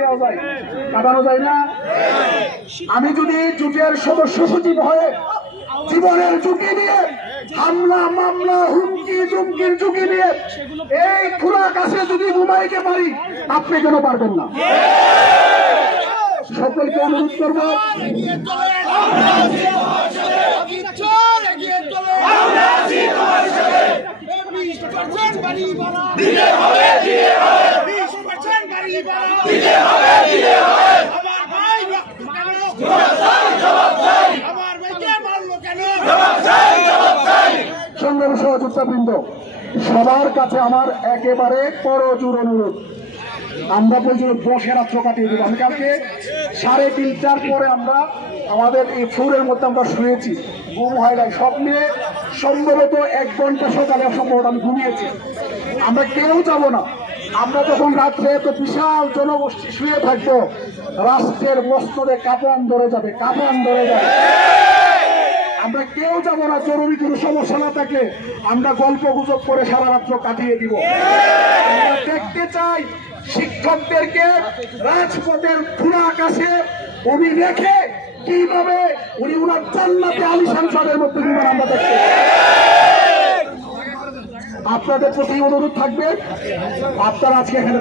দেওয়া যায়। কাটানো যায় না। আমি যদি জুটের সদস্য সচিব হয়ে জীবনের ঝুঁকি নিয়ে হামলা মামলা হুমকি চুমকির ঝুঁকি নিয়ে এই খোলা কাছে যদি ঘুমাইতে পারি আপনি কেন পারবেন না? সকলকে অনুরোধ করব এগিয়ে চলেন বিশ পার্সেন্ট বাড়ি বাড়া দিতে হবে দিতে হবে বিশ পার্সেন্ট বাড়ি বাড়া দিতে হবে দিতে হবে আমার ভাই রক্ত কেন আমার ভাইকে মারলো কেন সংগ্রামী সবার কাছে আমার একেবারে করজোর অনুরোধ। আমরা পর্যন্ত বসে রাত্র কাটিয়ে দেবো। আমি কালকে সাড়ে তিনটার পরে আমরা আমাদের এই ফ্লোরের মধ্যে আমরা শুয়েছি, ঘুম হয় নাই। সব নিয়ে সম্ভবত এক ঘণ্টা সকালে সম্ভবত আমি ঘুমিয়েছি। আমরা কেউ যাব না। আমরা যখন রাত্রে এত বিশাল জনগোষ্ঠী শুয়ে থাকব রাষ্ট্রের মস্তদে কাপন ধরে যাবে, কাপন ধরে যাবে। আমরা কেউ যাব না, জরুরি কোনো সমস্যা না থাকলে আমরা গল্প গুজব করে সারা রাত্র কাটিয়ে দিব। আমরা দেখতে চাই শিক্ষকদেরকে রাজপথের খোলা আকাশে উনি রেখে কীভাবে উনি উনার জান্নাতে আলী সংসদের মধ্যে দিবেন আমরা দেখতে আপনাদের প্রতি অনুরোধ থাকবে, আপনারা আজকে এখানে।